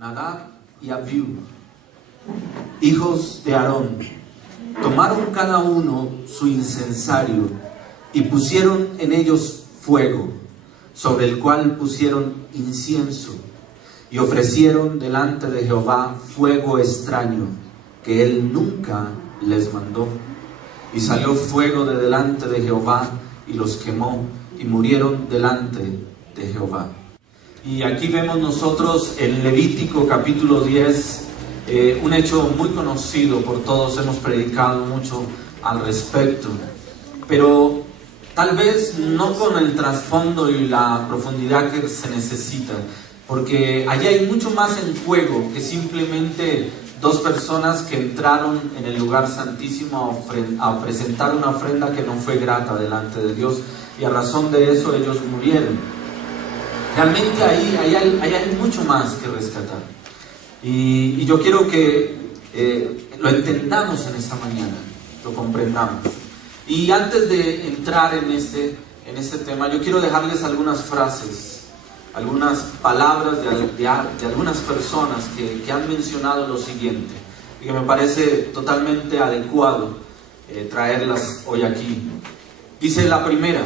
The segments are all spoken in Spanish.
Nadab y Abiú, hijos de Aarón, tomaron cada uno su incensario y pusieron en ellos fuego, sobre el cual pusieron incienso, y ofrecieron delante de Jehová fuego extraño, que él nunca les mandó. Y salió fuego de delante de Jehová, y los quemó, y murieron delante de Jehová. Y aquí vemos nosotros en Levítico capítulo 10, un hecho muy conocido por todos, hemos predicado mucho al respecto, pero tal vez no con el trasfondo y la profundidad que se necesita, porque allí hay mucho más en juego que simplemente dos personas que entraron en el lugar santísimo a presentar una ofrenda que no fue grata delante de Dios, y a razón de eso ellos murieron. Realmente ahí hay mucho más que rescatar, y yo quiero que lo entendamos en esta mañana, lo comprendamos. Y antes de entrar en este tema, yo quiero dejarles algunas frases, algunas palabras de algunas personas que han mencionado lo siguiente, y que me parece totalmente adecuado traerlas hoy aquí. Dice la primera: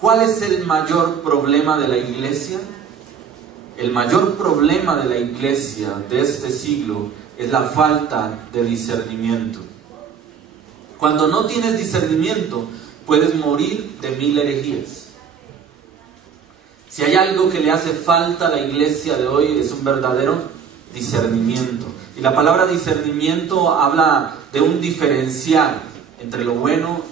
¿cuál es el mayor problema de la iglesia? El mayor problema de la iglesia de este siglo es la falta de discernimiento. Cuando no tienes discernimiento, puedes morir de 1000 herejías. Si hay algo que le hace falta a la iglesia de hoy, es un verdadero discernimiento. Y la palabra discernimiento habla de un diferenciar entre lo bueno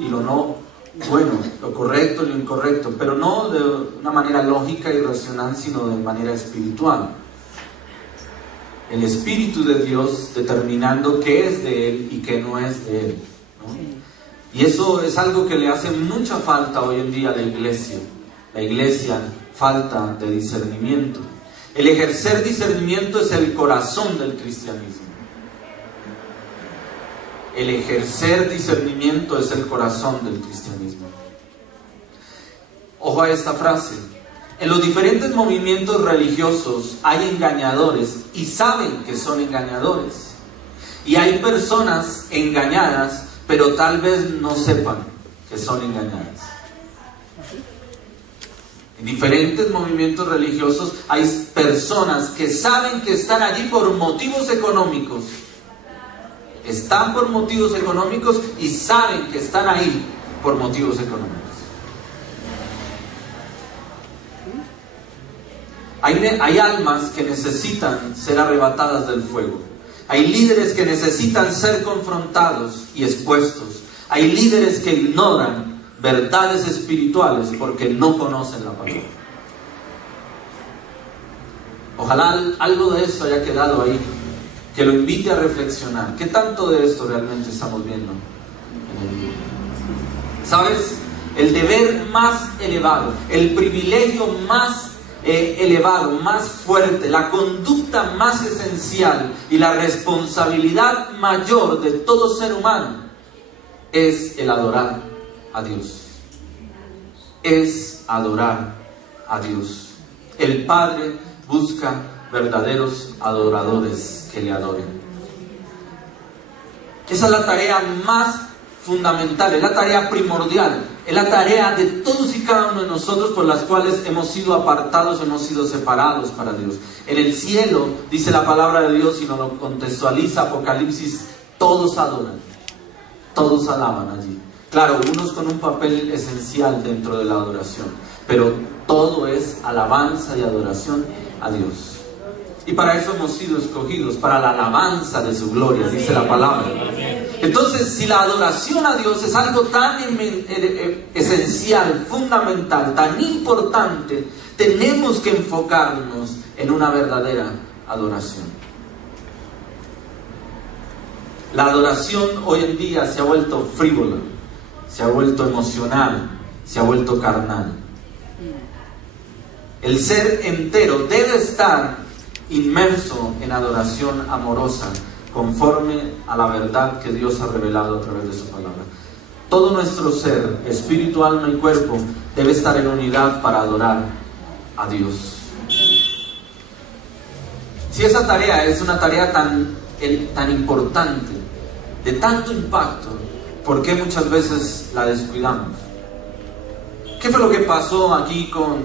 y lo no bueno, lo correcto y lo incorrecto, pero no de una manera lógica y racional, sino de manera espiritual. El Espíritu de Dios determinando qué es de Él y qué no es de Él, ¿no? Y eso es algo que le hace mucha falta hoy en día a la iglesia. La iglesia falta de discernimiento. El ejercer discernimiento es el corazón del cristianismo. El ejercer discernimiento es el corazón del cristianismo. Ojo a esta frase: en los diferentes movimientos religiosos hay engañadores y saben que son engañadores. Y hay personas engañadas, pero tal vez no sepan que son engañadas. En diferentes movimientos religiosos hay personas que saben que están allí por motivos económicos. Están por motivos económicos y saben que están ahí por motivos económicos. Hay almas que necesitan ser arrebatadas del fuego. Hay líderes que necesitan ser confrontados y expuestos. Hay líderes que ignoran verdades espirituales porque no conocen la palabra. Ojalá algo de eso haya quedado ahí, que lo invite a reflexionar. ¿Qué tanto de esto realmente estamos viendo en el día? ¿Sabes? El deber más elevado, el privilegio más elevado, más fuerte, la conducta más esencial y la responsabilidad mayor de todo ser humano es el adorar a Dios. Es adorar a Dios. El Padre busca verdaderos adoradores que le adoren. Esa es la tarea más fundamental, es la tarea primordial, es la tarea de todos y cada uno de nosotros, por las cuales hemos sido apartados, hemos sido separados para Dios. En el cielo, dice la palabra de Dios, y nos lo contextualiza Apocalipsis, todos adoran, todos alaban allí. Claro, unos con un papel esencial dentro de la adoración, pero todo es alabanza y adoración a Dios. Y para eso hemos sido escogidos, para la alabanza de su gloria, dice la palabra. Entonces, si la adoración a Dios es algo tan esencial, fundamental, tan importante, tenemos que enfocarnos en una verdadera adoración. La adoración hoy en día se ha vuelto frívola, se ha vuelto emocional, se ha vuelto carnal. El ser entero debe estar inmerso en adoración amorosa, conforme a la verdad que Dios ha revelado a través de su palabra. Todo nuestro ser, espíritu, alma y cuerpo, debe estar en unidad para adorar a Dios. Si esa tarea es una tarea tan importante, de tanto impacto, ¿por qué muchas veces la descuidamos? ¿Qué fue lo que pasó aquí con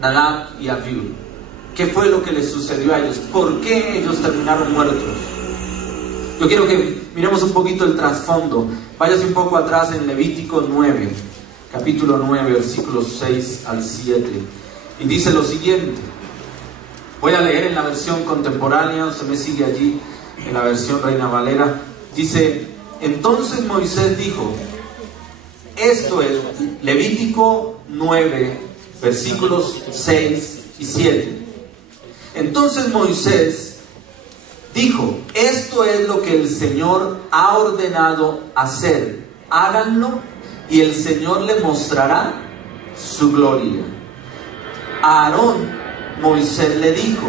Nadab y Abiú? ¿Qué fue lo que les sucedió a ellos? ¿Por qué ellos terminaron muertos? Yo quiero que miremos un poquito el trasfondo. Váyase un poco atrás en Levítico 9, capítulo 9, versículos 6 al 7. Y dice lo siguiente. Voy a leer en la versión contemporánea, usted me sigue allí, en la versión Reina Valera. Dice: entonces Moisés dijo, esto es Levítico 9, versículos 6 y 7. Entonces Moisés dijo, esto es lo que el Señor ha ordenado hacer, háganlo y el Señor le mostrará su gloria. A Aarón, Moisés le dijo,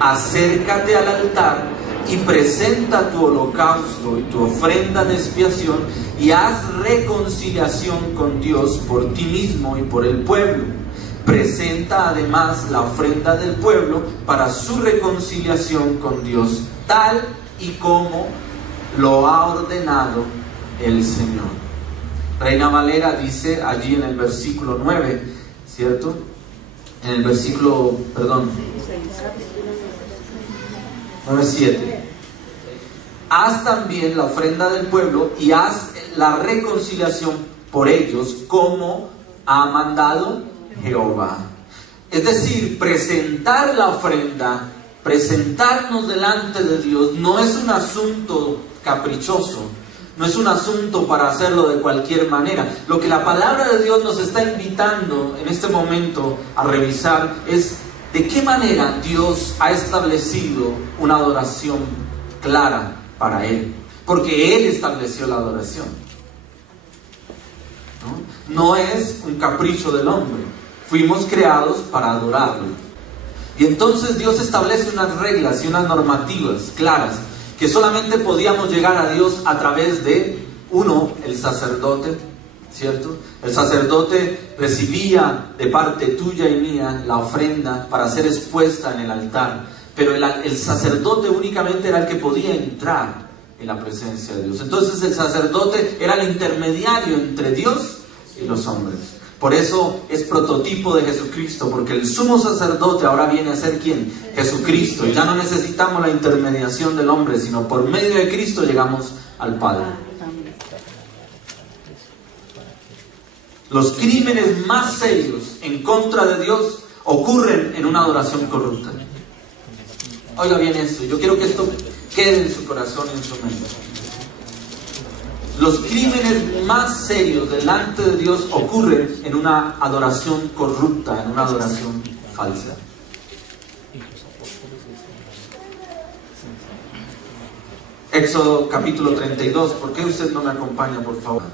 acércate al altar y presenta tu holocausto y tu ofrenda de expiación y haz reconciliación con Dios por ti mismo y por el pueblo. Presenta además la ofrenda del pueblo para su reconciliación con Dios, tal y como lo ha ordenado el Señor. Reina Valera dice allí en el versículo 9, ¿cierto? En el versículo, 9:7. Haz también la ofrenda del pueblo y haz la reconciliación por ellos como ha mandado Jehová. Es decir, presentar la ofrenda, presentarnos delante de Dios, no es un asunto caprichoso, no es un asunto para hacerlo de cualquier manera. Lo que la palabra de Dios nos está invitando en este momento a revisar es de qué manera Dios ha establecido una adoración clara para Él, porque Él estableció la adoración. No es un capricho del hombre. Fuimos creados para adorarlo. Y entonces Dios establece unas reglas y unas normativas claras, que solamente podíamos llegar a Dios a través de, uno, el sacerdote, ¿cierto? El sacerdote recibía de parte tuya y mía la ofrenda para ser expuesta en el altar, pero el sacerdote únicamente era el que podía entrar en la presencia de Dios. Entonces el sacerdote era el intermediario entre Dios y los hombres. Por eso es prototipo de Jesucristo, porque el sumo sacerdote ahora viene a ser ¿quién? Jesucristo. Y ya no necesitamos la intermediación del hombre, sino por medio de Cristo llegamos al Padre. Los crímenes más serios en contra de Dios ocurren en una adoración corrupta. Oiga bien esto, yo quiero que esto quede en su corazón y en su mente. Los crímenes más serios delante de Dios ocurren en una adoración corrupta, en una adoración falsa. Éxodo capítulo 32, ¿por qué usted no me acompaña, por favor?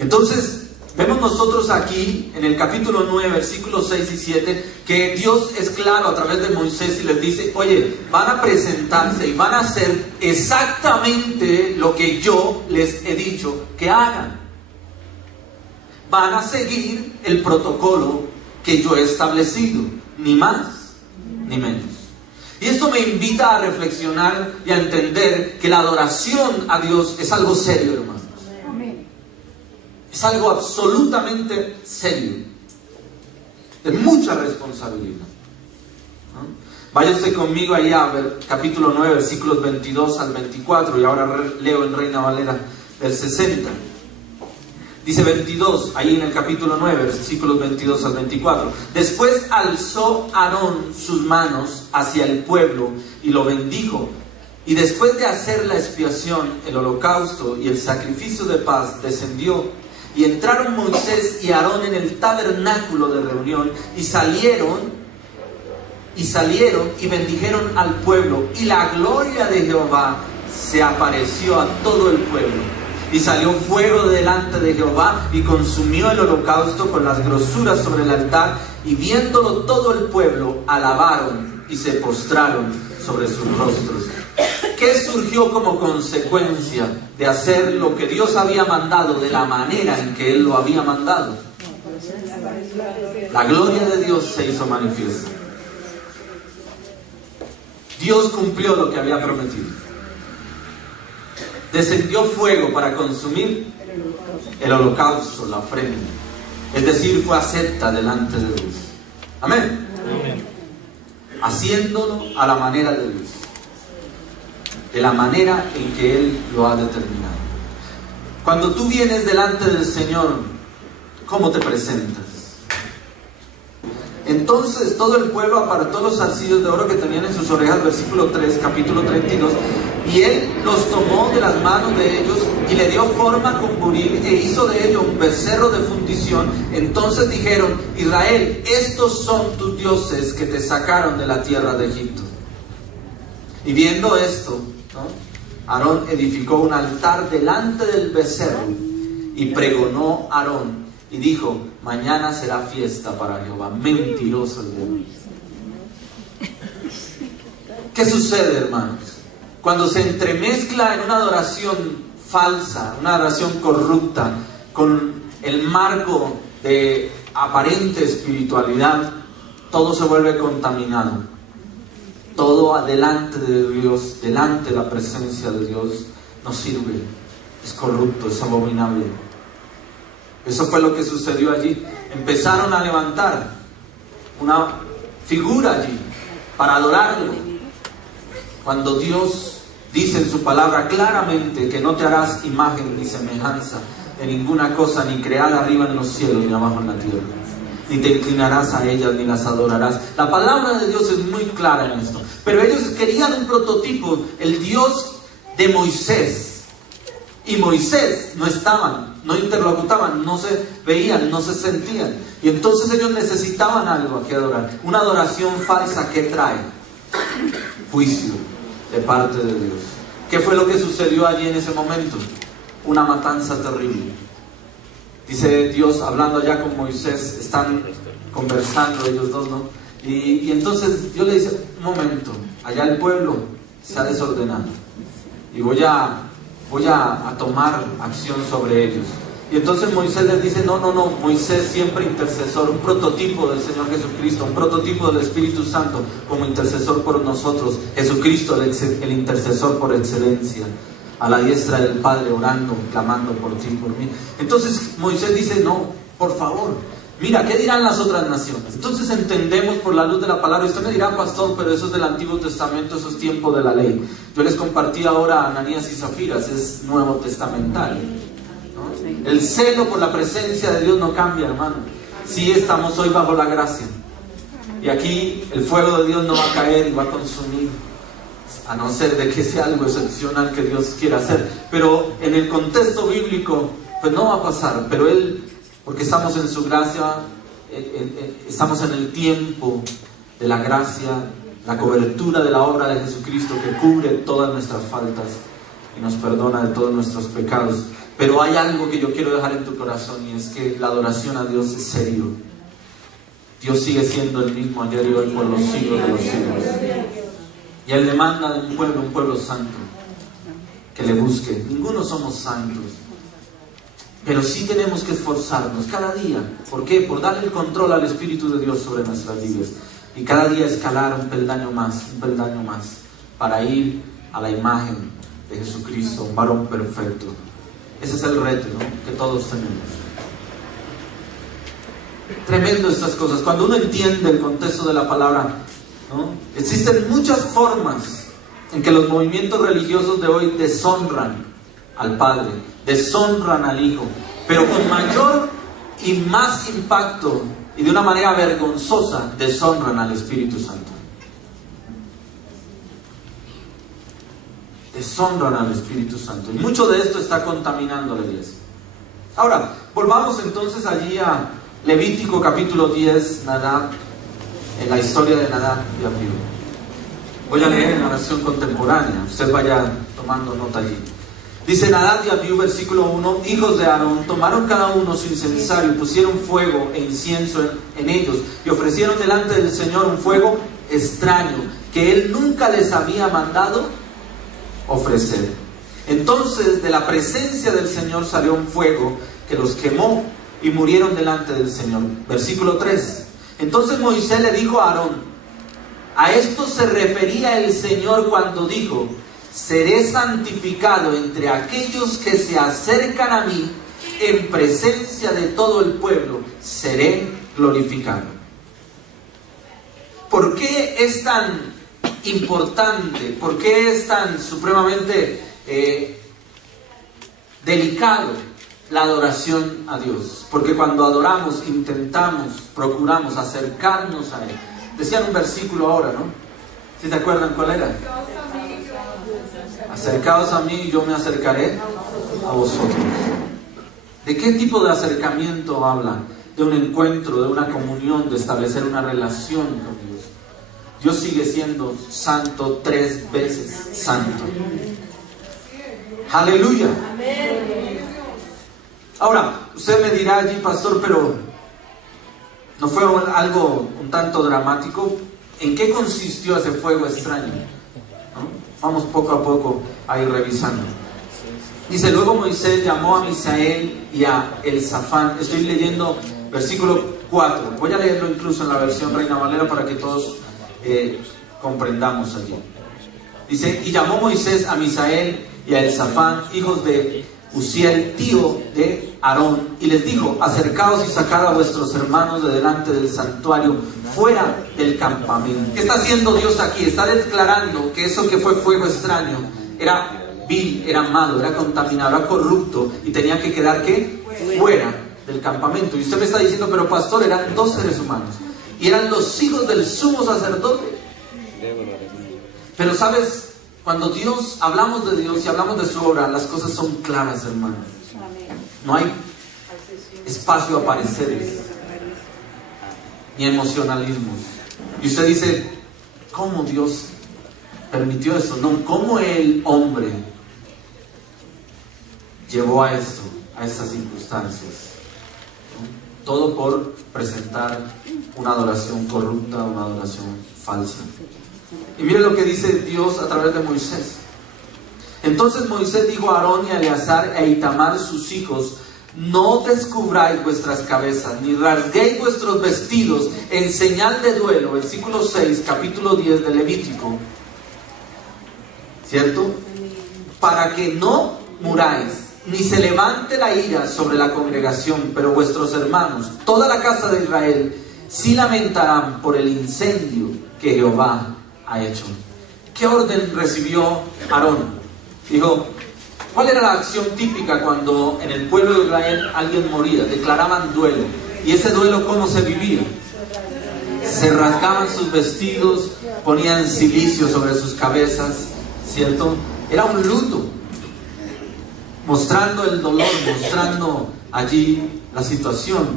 Entonces, vemos nosotros aquí, en el capítulo 9, versículos 6 y 7, que Dios es claro a través de Moisés y les dice, oye, van a presentarse y van a hacer exactamente lo que yo les he dicho que hagan. Van a seguir el protocolo que yo he establecido, ni más ni menos. Y esto me invita a reflexionar y a entender que la adoración a Dios es algo serio, hermano. Es algo absolutamente serio, de mucha responsabilidad, ¿no? Váyase conmigo ahí a ver capítulo 9, versículos 22 al 24, y ahora leo en Reina Valera del 60. Dice 22, ahí en el capítulo 9, versículos 22 al 24. Después alzó Aarón sus manos hacia el pueblo y lo bendijo. Y después de hacer la expiación, el holocausto y el sacrificio de paz, descendió. Y entraron Moisés y Aarón en el tabernáculo de reunión y salieron y bendijeron al pueblo. Y la gloria de Jehová se apareció a todo el pueblo. Y salió fuego delante de Jehová y consumió el holocausto con las grosuras sobre el altar. Y viéndolo todo el pueblo, alabaron y se postraron sobre sus rostros. ¿Qué surgió como consecuencia de hacer lo que Dios había mandado de la manera en que Él lo había mandado? La gloria de Dios se hizo manifiesta. Dios cumplió lo que había prometido. Descendió fuego para consumir el holocausto, la ofrenda. Es decir, fue acepta delante de Dios. Amén. Haciéndolo a la manera de Dios, de la manera en que Él lo ha determinado. Cuando tú vienes delante del Señor, ¿cómo te presentas? Entonces todo el pueblo apartó los zarcillos de oro que tenían en sus orejas, versículo 3, capítulo 32, y él los tomó de las manos de ellos y le dio forma con buril e hizo de ello un becerro de fundición. Entonces dijeron: Israel, estos son tus dioses que te sacaron de la tierra de Egipto. Y viendo esto, Aarón edificó un altar delante del becerro y pregonó Aarón y dijo: mañana será fiesta para Jehová. Mentiroso el diablo. ¿Qué sucede, hermanos? Cuando se entremezcla en una adoración falsa, una adoración corrupta, con el marco de aparente espiritualidad, todo se vuelve contaminado. Todo delante de Dios, delante de la presencia de Dios, no sirve. Es corrupto, es abominable. Eso fue lo que sucedió allí. Empezaron a levantar una figura allí para adorarlo, cuando Dios dice en su palabra claramente que no te harás imagen ni semejanza de ninguna cosa, ni creada arriba en los cielos ni abajo en la tierra, ni te inclinarás a ellas ni las adorarás. La palabra de Dios es muy clara en esto. Pero ellos querían un prototipo, el Dios de Moisés. Y Moisés no estaban, no interlocutaban, no se veían, no se sentían. Y entonces ellos necesitaban algo a que adorar. Una adoración falsa que trae juicio de parte de Dios. ¿Qué fue lo que sucedió allí en ese momento? Una matanza terrible. Dice Dios, hablando allá con Moisés, están conversando ellos dos, ¿no? Y entonces Dios le dice: un momento, allá el pueblo se ha desordenado y voy a tomar acción sobre ellos. Y entonces Moisés les dice: no, Moisés siempre intercesor, un prototipo del Señor Jesucristo, un prototipo del Espíritu Santo como intercesor por nosotros. Jesucristo el intercesor por excelencia, a la diestra del Padre, orando, clamando por ti y por mí. Entonces Moisés dice: no, por favor, mira, ¿qué dirán las otras naciones? Entonces entendemos por la luz de la palabra. Usted me dirá: pastor, pero eso es del Antiguo Testamento, eso es tiempo de la ley. Yo les compartí ahora a Ananías y Zafiras, es Nuevo Testamental, ¿no? El celo por la presencia de Dios no cambia, hermano. Sí estamos hoy bajo la gracia. Y aquí el fuego de Dios no va a caer y va a consumir, a no ser de que sea algo excepcional que Dios quiera hacer. Pero en el contexto bíblico, pues no va a pasar. Pero Él, porque estamos en su gracia, estamos en el tiempo de la gracia, la cobertura de la obra de Jesucristo que cubre todas nuestras faltas y nos perdona de todos nuestros pecados. Pero hay algo que yo quiero dejar en tu corazón, y es que la adoración a Dios es serio. Dios sigue siendo el mismo ayer y hoy por los siglos de los siglos. Y Él demanda de un pueblo santo, que le busque. Ninguno somos santos, pero sí tenemos que esforzarnos cada día. ¿Por qué? Por darle el control al Espíritu de Dios sobre nuestras vidas. Y cada día escalar un peldaño más, para ir a la imagen de Jesucristo, un varón perfecto. Ese es el reto, ¿no?, que todos tenemos. Tremendo estas cosas. Cuando uno entiende el contexto de la palabra, ¿no?, existen muchas formas en que los movimientos religiosos de hoy deshonran al Padre, deshonran al Hijo, pero con mayor y más impacto y de una manera vergonzosa deshonran al Espíritu Santo. Deshonran al Espíritu Santo, y mucho de esto está contaminando a la iglesia. Ahora, volvamos entonces allí a Levítico capítulo 10, Nadab, en la historia de Nadab y Abiú. Voy a leer en la versión contemporánea, usted vaya tomando nota allí. Dice Nadab y Abiú, versículo 1: hijos de Aarón tomaron cada uno su incensario y pusieron fuego e incienso en ellos, y ofrecieron delante del Señor un fuego extraño que Él nunca les había mandado ofrecer. Entonces de la presencia del Señor salió un fuego que los quemó y murieron delante del Señor. Versículo 3: entonces Moisés le dijo a Aarón: A esto se refería el Señor cuando dijo: seré santificado entre aquellos que se acercan a mí, en presencia de todo el pueblo seré glorificado. ¿Por qué es tan importante? ¿Por qué es tan supremamente delicado la adoración a Dios? Porque cuando adoramos, intentamos, procuramos acercarnos a Él. Decían un versículo ahora, ¿no? ¿Sí te acuerdan cuál era? Acercaos a mí y yo me acercaré a vosotros. ¿De qué tipo de acercamiento habla? De un encuentro, de una comunión, de establecer una relación con Dios. Dios sigue siendo santo, 3 veces santo. Aleluya. Ahora, usted me dirá allí, pastor, pero ¿no fue algo un tanto dramático? ¿En qué consistió ese fuego extraño? ¿No? Vamos poco a poco a ir revisando. Dice: luego Moisés llamó a Misael y a Elzafán. Estoy leyendo versículo 4. Voy a leerlo incluso en la versión Reina Valera para que todos comprendamos allí. Dice: y llamó Moisés a Misael y a Elzafán, hijos de Uziel, tío de Aarón, y les dijo: acercaos y sacad a vuestros hermanos de delante del santuario, fuera del campamento. ¿Qué está haciendo Dios aquí? Está declarando que eso que fue fuego extraño era vil, era malo, era contaminado, era corrupto, y tenía que quedar, ¿qué? Fuera del campamento. Y usted me está diciendo: pero pastor, eran 2 seres humanos y eran los hijos del sumo sacerdote. Pero sabes, cuando hablamos de Dios y hablamos de su obra, las cosas son claras, hermanos. No hay espacio a pareceres ni emocionalismos. Y usted dice: ¿cómo Dios permitió eso? No, ¿cómo el hombre llevó a esto, a estas circunstancias? ¿No? Todo por presentar una adoración corrupta, una adoración falsa. Y mire lo que dice Dios a través de Moisés. Entonces Moisés dijo a Aarón y a Eleazar e Itamar sus hijos: no descubráis vuestras cabezas, ni rasguéis vuestros vestidos en señal de duelo. Versículo 6, capítulo 10 de Levítico. ¿Cierto? Para que no muráis, ni se levante la ira sobre la congregación, pero vuestros hermanos, toda la casa de Israel, sí lamentarán por el incendio que Jehová ha hecho. ¿Qué orden recibió Aarón? Dijo: ¿cuál era la acción típica cuando en el pueblo de Israel alguien moría? Declaraban duelo. ¿Y ese duelo cómo se vivía? Se rasgaban sus vestidos, ponían cilicio sobre sus cabezas, ¿cierto? Era un luto, mostrando el dolor, mostrando allí la situación.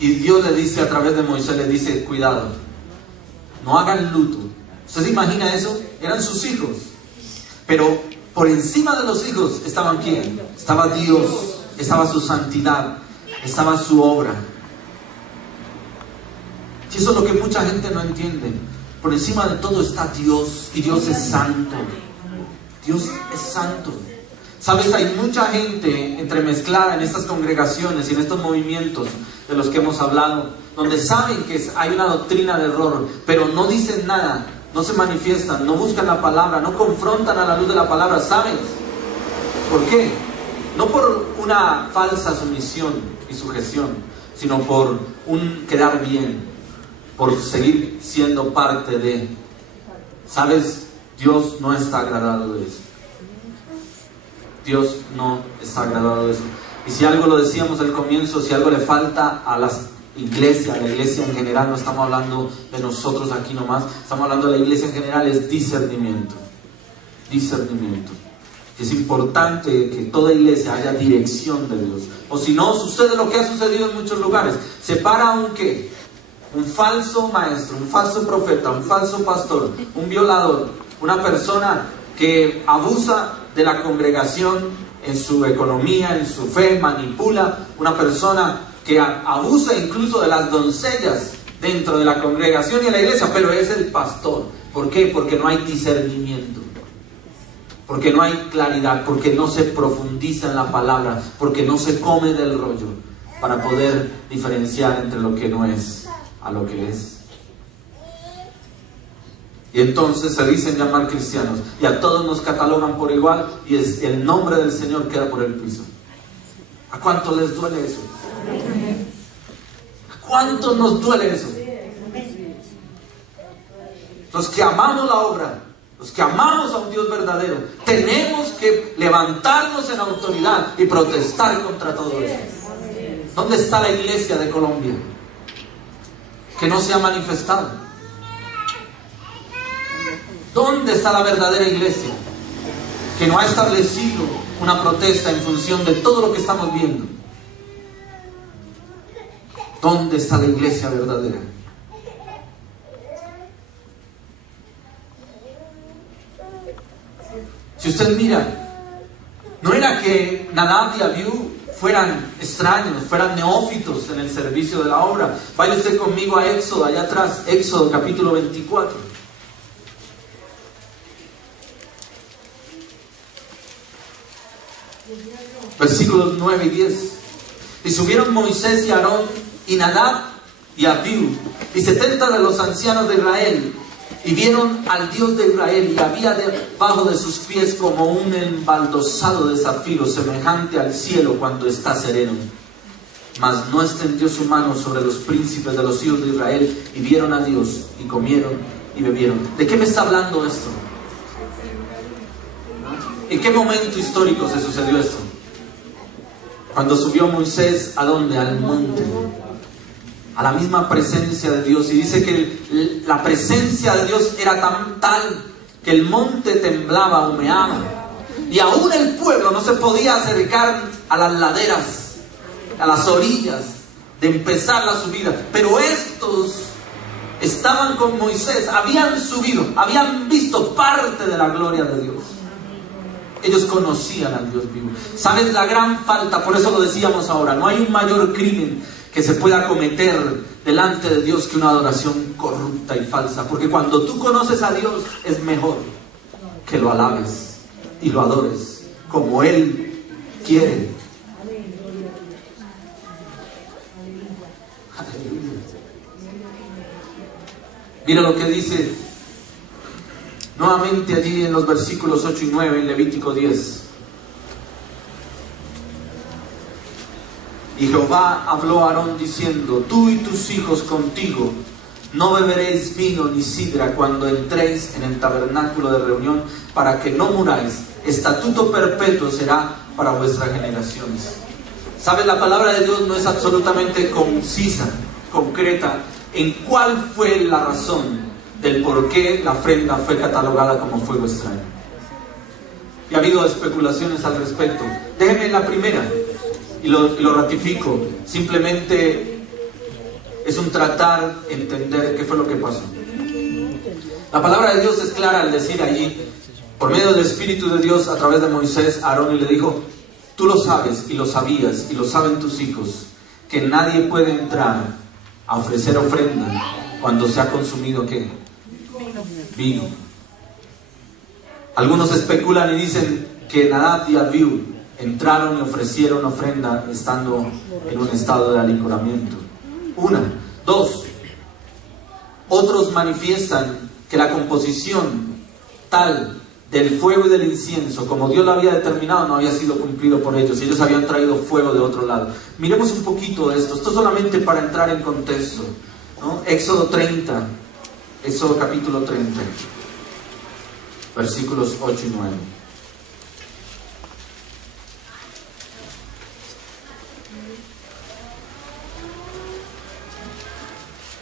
Y Dios le dice a través de Moisés, le dice: cuidado, no hagan luto. ¿Usted se imagina eso? Eran sus hijos. Pero por encima de los hijos estaban ¿quién? Estaba Dios, estaba su santidad, estaba su obra. Y eso es lo que mucha gente no entiende. Por encima de todo está Dios, y Dios es santo. Dios es santo. Sabes, hay mucha gente entremezclada en estas congregaciones y en estos movimientos de los que hemos hablado, donde saben que hay una doctrina de error, pero no dicen nada, no se manifiestan, no buscan la palabra, no confrontan a la luz de la palabra. ¿Sabes por qué? No por una falsa sumisión y sujeción, sino por un quedar bien, por seguir siendo parte de. ¿Sabes? Dios no está agradado de eso. Dios no está agradado de eso. Y si algo, lo decíamos al comienzo, si algo le falta a las iglesias, a la iglesia en general, no estamos hablando de nosotros aquí nomás, estamos hablando de la iglesia en general, es discernimiento. Discernimiento. Es importante que toda iglesia haya dirección de Dios. O si no, sucede lo que ha sucedido en muchos lugares. Se para un ¿qué? Un falso maestro, un falso profeta, un falso pastor, un violador, una persona que abusa de la congregación en su economía, en su fe, manipula, una persona que abusa incluso de las doncellas dentro de la congregación y en la iglesia, pero es el pastor. ¿Por qué? Porque no hay discernimiento, porque no hay claridad, porque no se profundiza en la palabra, porque no se come del rollo para poder diferenciar entre lo que no es a lo que es. Y entonces se dicen llamar cristianos y a todos nos catalogan por igual y el nombre del Señor queda por el piso. ¿A cuánto les duele eso? ¿A cuánto nos duele eso? Los que amamos la obra, los que amamos a un Dios verdadero, tenemos que levantarnos en autoridad y protestar contra todo eso. ¿Dónde está la iglesia de Colombia? Que no se ha manifestado. ¿Dónde está la verdadera iglesia? Que no ha establecido una protesta en función de todo lo que estamos viendo. ¿Dónde está la iglesia verdadera? Si usted mira, no era que Nadab y Abiú fueran extraños, fueran neófitos en el servicio de la obra. Vaya usted conmigo a Éxodo, allá atrás, Éxodo capítulo 24. Versículos 9 y 10. Y subieron Moisés y Aarón y Nadab y Abiú y 70 de los ancianos de Israel, y vieron al Dios de Israel, y había debajo de sus pies como un embaldosado de zafiro, semejante al cielo cuando está sereno. Mas no extendió su mano sobre los príncipes de los hijos de Israel, y vieron a Dios, y comieron y bebieron. ¿De qué me está hablando esto? ¿En qué momento histórico se sucedió esto? Cuando subió Moisés, ¿a dónde? Al monte, a la misma presencia de Dios. Y dice que la presencia de Dios era tal que el monte temblaba, humeaba, y aún el pueblo no se podía acercar a las laderas, a las orillas de empezar la subida. Pero estos estaban con Moisés, habían subido, habían visto parte de la gloria de Dios. Ellos conocían al Dios vivo. ¿Sabes la gran falta? Por eso lo decíamos ahora, no hay un mayor crimen que se pueda cometer delante de Dios que una adoración corrupta y falsa. Porque cuando tú conoces a Dios, es mejor que lo alabes y lo adores como Él quiere. Aleluya. Mira lo que dice nuevamente allí en los versículos 8 y 9 en Levítico 10. Y Jehová habló a Aarón diciendo: tú y tus hijos contigo no beberéis vino ni sidra cuando entréis en el tabernáculo de reunión, para que no muráis. Estatuto perpetuo será para vuestras generaciones. ¿Sabes? La palabra de Dios no es absolutamente concisa, concreta, en cuál fue la razón del por qué la ofrenda fue catalogada como fuego extraño. Y ha habido especulaciones al respecto. Déjenme la primera y lo ratifico. Simplemente es un tratar de entender qué fue lo que pasó. La palabra de Dios es clara al decir allí, por medio del Espíritu de Dios a través de Moisés, a Aarón, y le dijo: tú lo sabes y lo sabías y lo saben tus hijos, que nadie puede entrar a ofrecer ofrenda cuando se ha consumido ¿qué? Vino. Algunos especulan y dicen que Nadab y Abiú entraron y ofrecieron ofrenda estando en un estado de alicoramiento. Una. Dos. Otros manifiestan que la composición tal del fuego y del incienso, como Dios lo había determinado, no había sido cumplido por ellos. Ellos habían traído fuego de otro lado. Miremos un poquito de esto. Esto solamente para entrar en contexto, ¿no? Éxodo 30. Éxodo capítulo 30. Versículos 8 y 9.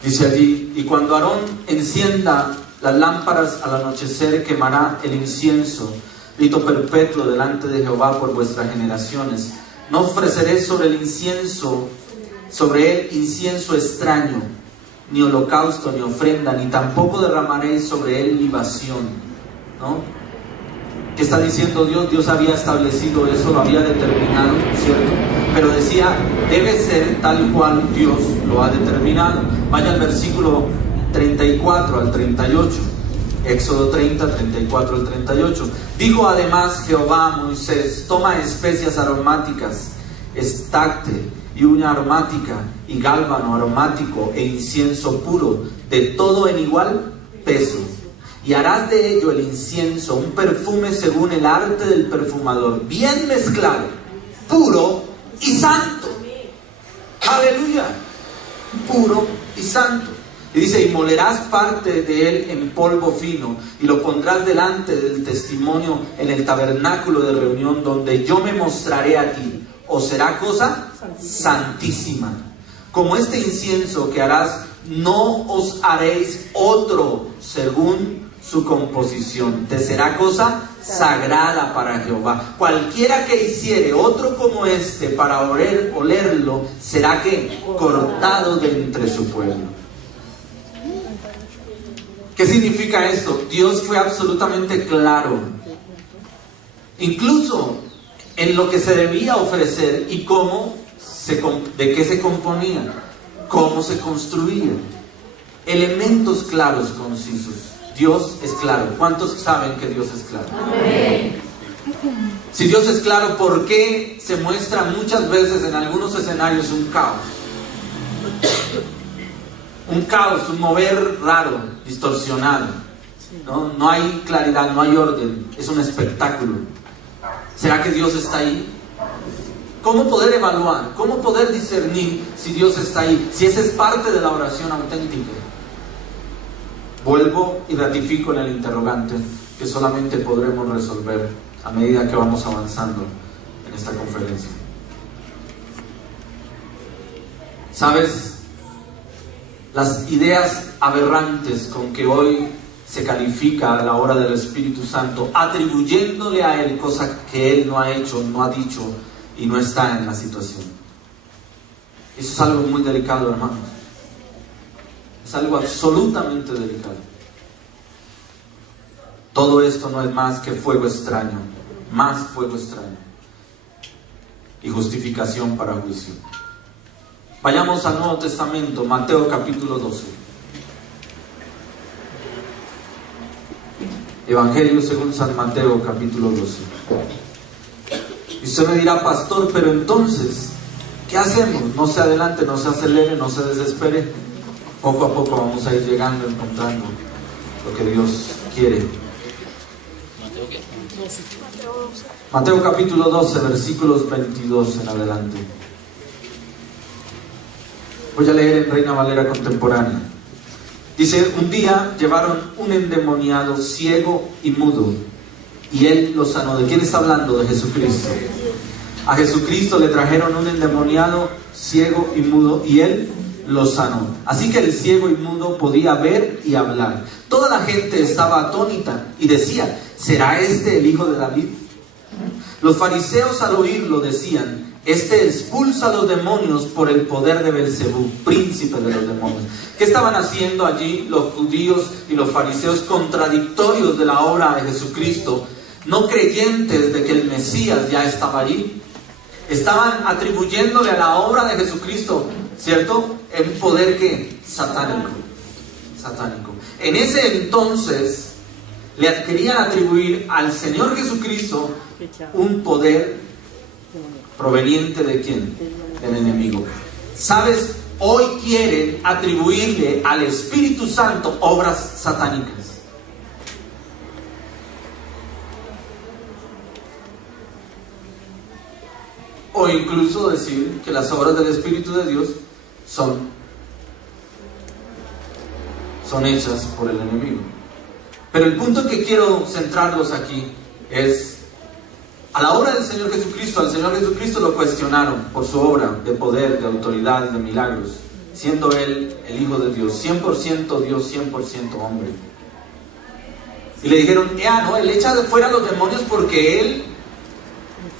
Dice allí: y cuando Aarón encienda las lámparas al anochecer, quemará el incienso, rito perpetuo delante de Jehová por vuestras generaciones. No ofreceré sobre el incienso, sobre él incienso extraño, ni holocausto, ni ofrenda, ni tampoco derramaré sobre él libación. ¿No? ¿Qué está diciendo Dios? Dios había establecido eso, lo había determinado, ¿cierto? Pero decía, debe ser tal cual Dios lo ha determinado. Vaya al versículo 34 al 38. Éxodo 30, 34 al 38. Dijo además Jehová a Moisés: toma especias aromáticas, estacte y uña aromática, y gálbano aromático, e incienso puro, de todo en igual peso, y harás de ello el incienso, un perfume según el arte del perfumador, bien mezclado, puro y santo. Aleluya, puro y santo. Y dice, y molerás parte de él en polvo fino, y lo pondrás delante del testimonio en el tabernáculo de reunión, donde yo me mostraré a ti. Os será cosa santísima. Como este incienso que harás, no os haréis otro según su composición. Te será cosa sagrada para Jehová. Cualquiera que hiciere otro como este para olerlo, será que cortado de entre su pueblo. ¿Qué significa esto? Dios fue absolutamente claro, incluso en lo que se debía ofrecer y de qué se componía, cómo se construía. Elementos claros, concisos. Dios es claro. ¿Cuántos saben que Dios es claro? Amén. Si Dios es claro, ¿por qué se muestra muchas veces en algunos escenarios un caos? Un caos, un mover raro, distorsionado. No hay claridad, no hay orden. Es un espectáculo. ¿Será que Dios está ahí? ¿Cómo poder evaluar? ¿Cómo poder discernir si Dios está ahí? Si esa es parte de la oración auténtica. Vuelvo y ratifico en el interrogante que solamente podremos resolver a medida que vamos avanzando en esta conferencia. ¿Sabes? Las ideas aberrantes con que hoy se califica la obra del Espíritu Santo, atribuyéndole a Él cosas que Él no ha hecho, no ha dicho y no está en la situación. Eso es algo muy delicado, hermanos. Es algo absolutamente delicado. Todo esto no es más que fuego extraño, más fuego extraño y justificación para juicio. Vayamos al Nuevo Testamento, Mateo capítulo 12. Evangelio según San Mateo capítulo 12. Y usted me dirá, pastor, pero entonces, ¿qué hacemos? No se adelante, no se acelere, no se desespere. Poco a poco vamos a ir llegando, encontrando lo que Dios quiere. Mateo capítulo 12, versículos 22 en adelante. Voy a leer en Reina Valera contemporánea. Dice, un día llevaron un endemoniado ciego y mudo, y él lo sanó. ¿De quién está hablando? De Jesucristo. A Jesucristo le trajeron un endemoniado ciego y mudo, y él lo sanó. Así que el ciego y mudo podía ver y hablar. Toda la gente estaba atónita y decía, ¿será este el hijo de David? Los fariseos al oírlo decían, este expulsa a los demonios por el poder de Belcebú, príncipe de los demonios. ¿Qué estaban haciendo allí los judíos y los fariseos contradictorios de la obra de Jesucristo, no creyentes de que el Mesías ya estaba allí? Estaban atribuyéndole a la obra de Jesucristo, ¿cierto?, un poder que satánico. En ese entonces le querían atribuir al Señor Jesucristo un poder proveniente de ¿quién? Del enemigo. ¿Sabes? Hoy quieren atribuirle al Espíritu Santo obras satánicas. O incluso decir que las obras del Espíritu de Dios son hechas por el enemigo. Pero el punto que quiero centrarlos aquí es a la obra del Señor Jesucristo. Al Señor Jesucristo lo cuestionaron por su obra de poder, de autoridad, de milagros, siendo Él el Hijo de Dios, 100% Dios, 100% hombre. Y le dijeron, no, Él echa de fuera a los demonios porque Él,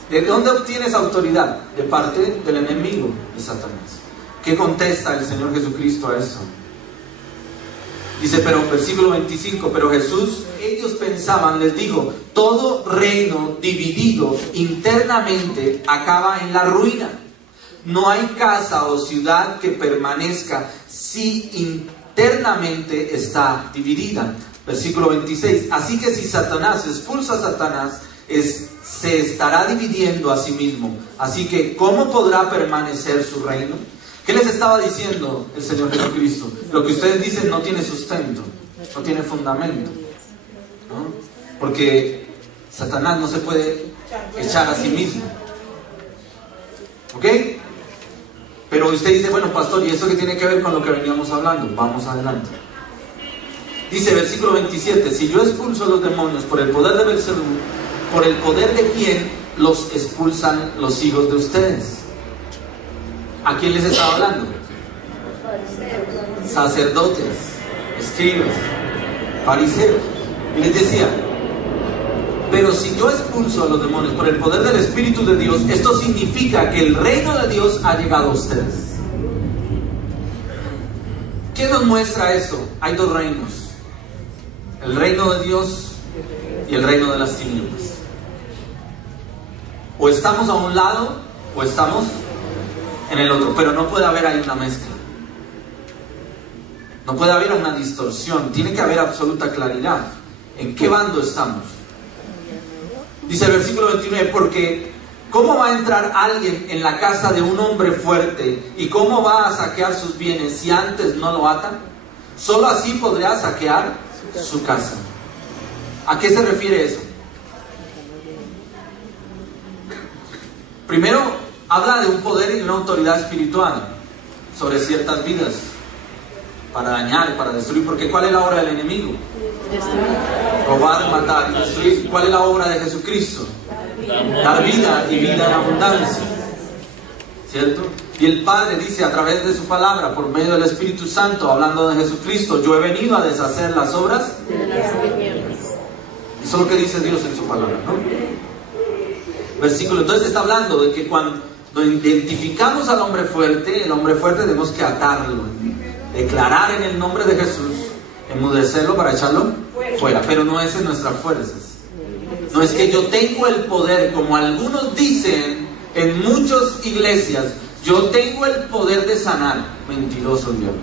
¿de dónde obtiene esa autoridad? De parte del enemigo de Satanás. ¿Qué contesta el Señor Jesucristo a eso? Dice, pero versículo 25, pero Jesús, ellos pensaban, les dijo, todo reino dividido internamente acaba en la ruina. No hay casa o ciudad que permanezca si internamente está dividida. Versículo 26, así que si Satanás expulsa a Satanás, se estará dividiendo a sí mismo. Así que, ¿cómo podrá permanecer su reino? ¿Qué les estaba diciendo el Señor Jesucristo? Lo que ustedes dicen no tiene sustento, no tiene fundamento. ¿no? Porque Satanás no se puede echar a sí mismo. ¿Ok? Pero usted dice, bueno, pastor, ¿y eso qué tiene que ver con lo que veníamos hablando? Vamos adelante. Dice, versículo 27, si yo expulso a los demonios por el poder de Beelzebú, ¿por el poder de quién los expulsan los hijos de ustedes? ¿A quién les estaba hablando? Sacerdotes, escribas, fariseos. Y les decía, pero si yo expulso a los demonios por el poder del Espíritu de Dios, esto significa que el reino de Dios ha llegado a ustedes. ¿Qué nos muestra eso? Hay dos reinos: el reino de Dios y el reino de las tinieblas. O estamos a un lado o estamos en el otro, pero no puede haber ahí una mezcla. No puede haber una distorsión, tiene que haber absoluta claridad. ¿En qué bando estamos? Dice el versículo 29, porque ¿cómo va a entrar alguien en la casa de un hombre fuerte y cómo va a saquear sus bienes si antes no lo atan? Solo así podrá saquear su casa. ¿A qué se refiere eso? Primero, habla de un poder y una autoridad espiritual sobre ciertas vidas para dañar, para destruir. Porque ¿cuál es la obra del enemigo? Robar, matar y destruir. ¿Cuál es la obra de Jesucristo? Dar vida y vida en abundancia, ¿cierto? Y el Padre dice a través de su palabra, por medio del Espíritu Santo, hablando de Jesucristo, yo he venido a deshacer las obras de las tinieblas. Eso es lo que dice Dios en su palabra, ¿no? Versículo, entonces está hablando de que cuando identificamos al hombre fuerte, el hombre fuerte tenemos que atarlo, declarar en el nombre de Jesús, enmudecerlo para echarlo fuera. Pero no es en nuestras fuerzas. No es que yo tengo el poder, como algunos dicen en muchas iglesias, yo tengo el poder de sanar. Mentiroso diablo.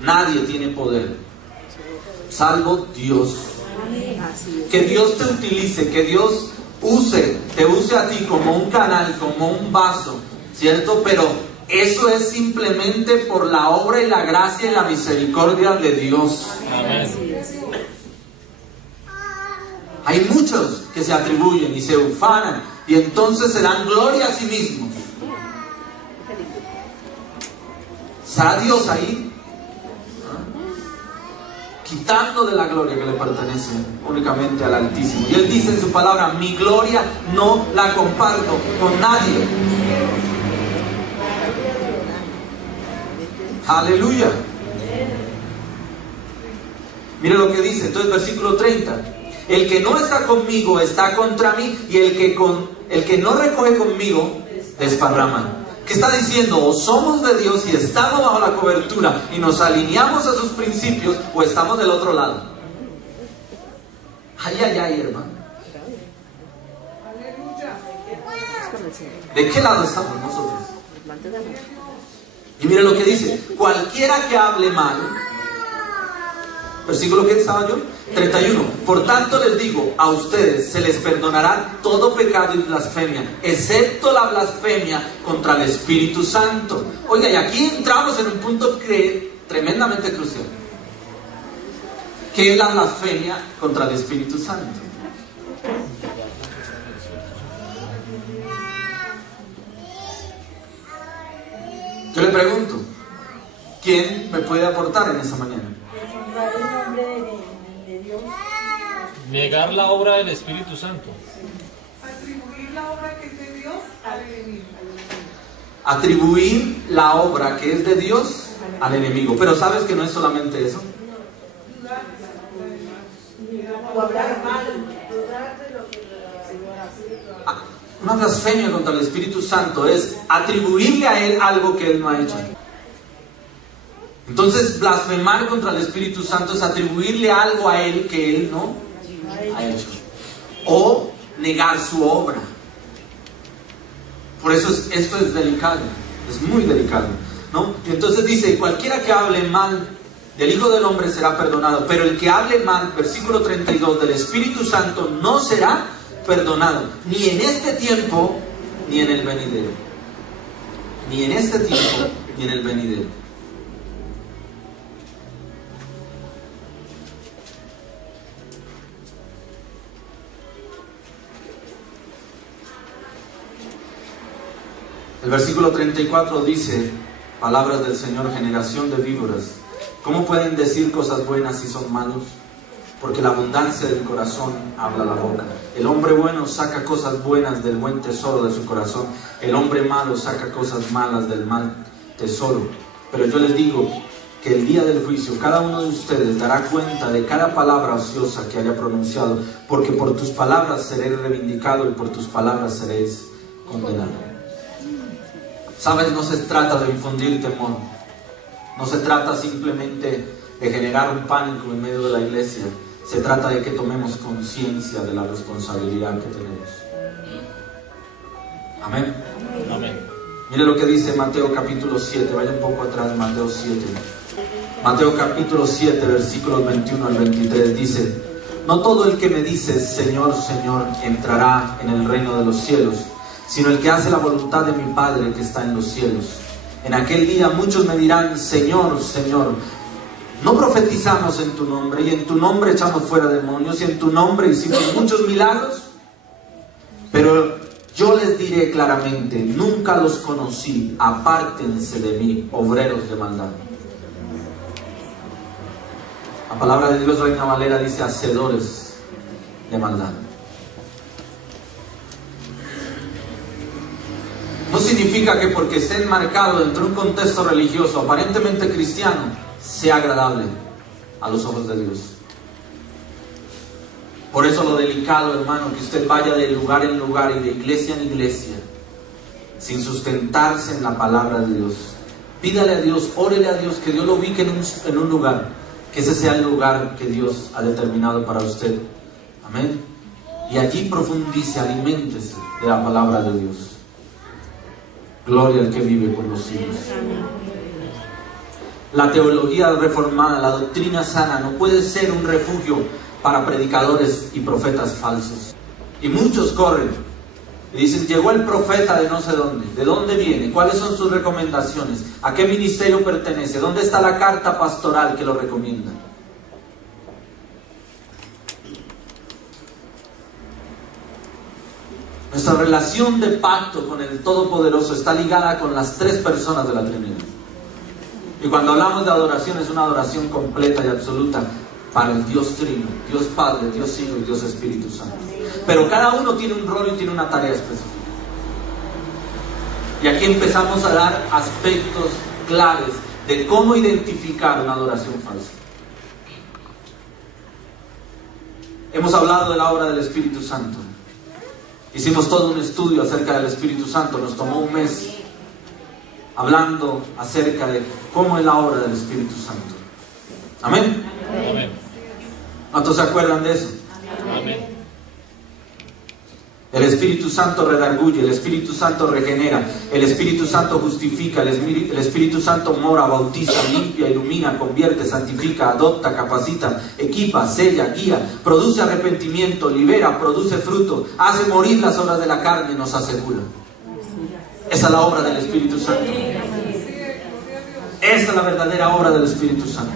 Nadie tiene poder, salvo Dios. Que Dios te utilice, que Dios te use a ti como un canal, como un vaso, ¿cierto? Pero eso es simplemente por la obra y la gracia y la misericordia de Dios. Amén. Hay muchos que se atribuyen y se ufanan y entonces se dan gloria a sí mismos. ¿Será Dios ahí? Quitando de la gloria que le pertenece únicamente al Altísimo. Y Él dice en su palabra, mi gloria no la comparto con nadie. Aleluya. Mire lo que dice, entonces versículo 30. El que no está conmigo está contra mí, y el que no recoge conmigo desparrama. ¿Qué está diciendo? O somos de Dios y estamos bajo la cobertura y nos alineamos a sus principios, o estamos del otro lado. Ay, ay, ay, hermano. ¿De qué lado estamos nosotros? Y mire lo que dice, cualquiera que hable mal, versículo que estaba yo, 31, por tanto les digo, a ustedes se les perdonará todo pecado y blasfemia, excepto la blasfemia contra el Espíritu Santo. Oiga, y aquí entramos en un punto tremendamente crucial. ¿Qué es la blasfemia contra el Espíritu Santo? Yo le pregunto, ¿quién me puede aportar en esta mañana? Negar la obra del Espíritu Santo. Atribuir la obra que es de Dios al enemigo. Atribuir la obra que es de Dios al enemigo. Pero ¿sabes que no es solamente eso? O hablar mal. Una blasfemia contra el Espíritu Santo es atribuirle a Él algo que Él no ha hecho. Entonces, blasfemar contra el Espíritu Santo es atribuirle algo a Él que Él no ha hecho. O negar su obra. Por eso esto es delicado. Es muy delicado, ¿no? Entonces dice, cualquiera que hable mal del Hijo del Hombre será perdonado, pero el que hable mal, versículo 32, del Espíritu Santo no será perdonado, ni en este tiempo, ni en el venidero. Ni en este tiempo, ni en el venidero. El versículo 34 dice, palabras del Señor: generación de víboras, ¿cómo pueden decir cosas buenas si son malos? Porque la abundancia del corazón habla la boca. El hombre bueno saca cosas buenas del buen tesoro de su corazón. El hombre malo saca cosas malas del mal tesoro. Pero yo les digo que el día del juicio cada uno de ustedes dará cuenta de cada palabra ociosa que haya pronunciado, porque por tus palabras seréis reivindicado y por tus palabras seréis condenado. ¿Sabes? No se trata de infundir temor. No se trata simplemente de generar un pánico en medio de la iglesia. Se trata de que tomemos conciencia de la responsabilidad que tenemos. Amén. Amén. Mire lo que dice Mateo capítulo 7. Vaya un poco atrás, Mateo 7. Mateo capítulo 7, versículos 21 al 23 dice: no todo el que me dice Señor, Señor, entrará en el reino de los cielos, sino el que hace la voluntad de mi Padre que está en los cielos. En aquel día muchos me dirán: Señor, Señor, ¿no profetizamos en tu nombre? Y en tu nombre echamos fuera demonios, y en tu nombre hicimos muchos milagros. Pero yo les diré claramente: nunca los conocí, apártense de mí, obreros de maldad. La palabra de Dios, Reina Valera, dice: hacedores de maldad. No significa que porque esté enmarcado dentro de un contexto religioso aparentemente cristiano sea agradable a los ojos de Dios. Por eso lo delicado, hermano, que usted vaya de lugar en lugar y de iglesia en iglesia sin sustentarse en la palabra de Dios. Pídale a Dios, órele a Dios que Dios lo ubique en un lugar, que ese sea el lugar que Dios ha determinado para usted. Amén. Y allí profundice, aliméntese de la palabra de Dios. Gloria al que vive por los siglos. La teología reformada, la doctrina sana, no puede ser un refugio para predicadores y profetas falsos. Y muchos corren y dicen: llegó el profeta de no sé dónde. ¿De dónde viene? ¿Cuáles son sus recomendaciones? ¿A qué ministerio pertenece? ¿Dónde está la carta pastoral que lo recomienda? Nuestra relación de pacto con el Todopoderoso está ligada con las tres personas de la Trinidad. Y cuando hablamos de adoración, es una adoración completa y absoluta para el Dios Trino, Dios Padre, Dios Hijo y Dios Espíritu Santo. Pero cada uno tiene un rol y tiene una tarea específica. Y aquí empezamos a dar aspectos claves de cómo identificar una adoración falsa. Hemos hablado de la obra del Espíritu Santo. Hicimos todo un estudio acerca del Espíritu Santo. Nos tomó un mes hablando acerca de cómo es la obra del Espíritu Santo. Amén. Amén. ¿Cuántos se acuerdan de eso? Amén. El Espíritu Santo redarguye, el Espíritu Santo regenera, el Espíritu Santo justifica, el Espíritu Santo mora, bautiza, limpia, ilumina, convierte, santifica, adopta, capacita, equipa, sella, guía, produce arrepentimiento, libera, produce fruto, hace morir las obras de la carne, nos asegura. Esa es la obra del Espíritu Santo. Esa es la verdadera obra del Espíritu Santo.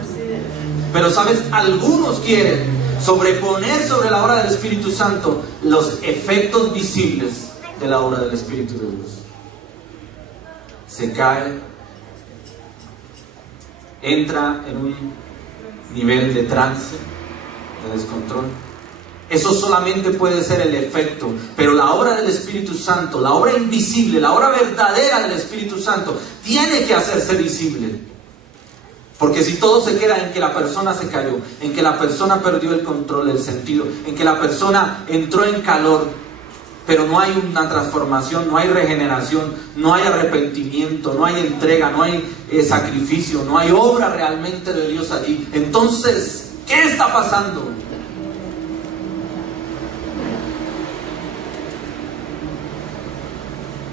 Pero sabes, algunos quieren sobreponer sobre la obra del Espíritu Santo los efectos visibles de la obra del Espíritu de Dios. Se cae, entra en un nivel de trance, de descontrol. Eso solamente puede ser el efecto, pero la obra del Espíritu Santo, la obra invisible, la obra verdadera del Espíritu Santo, tiene que hacerse visible. Porque si todo se queda en que la persona se cayó, en que la persona perdió el control, el sentido, en que la persona entró en calor, pero no hay una transformación, no hay regeneración, no hay arrepentimiento, no hay entrega, no hay sacrificio, no hay obra realmente de Dios allí, entonces, ¿qué está pasando?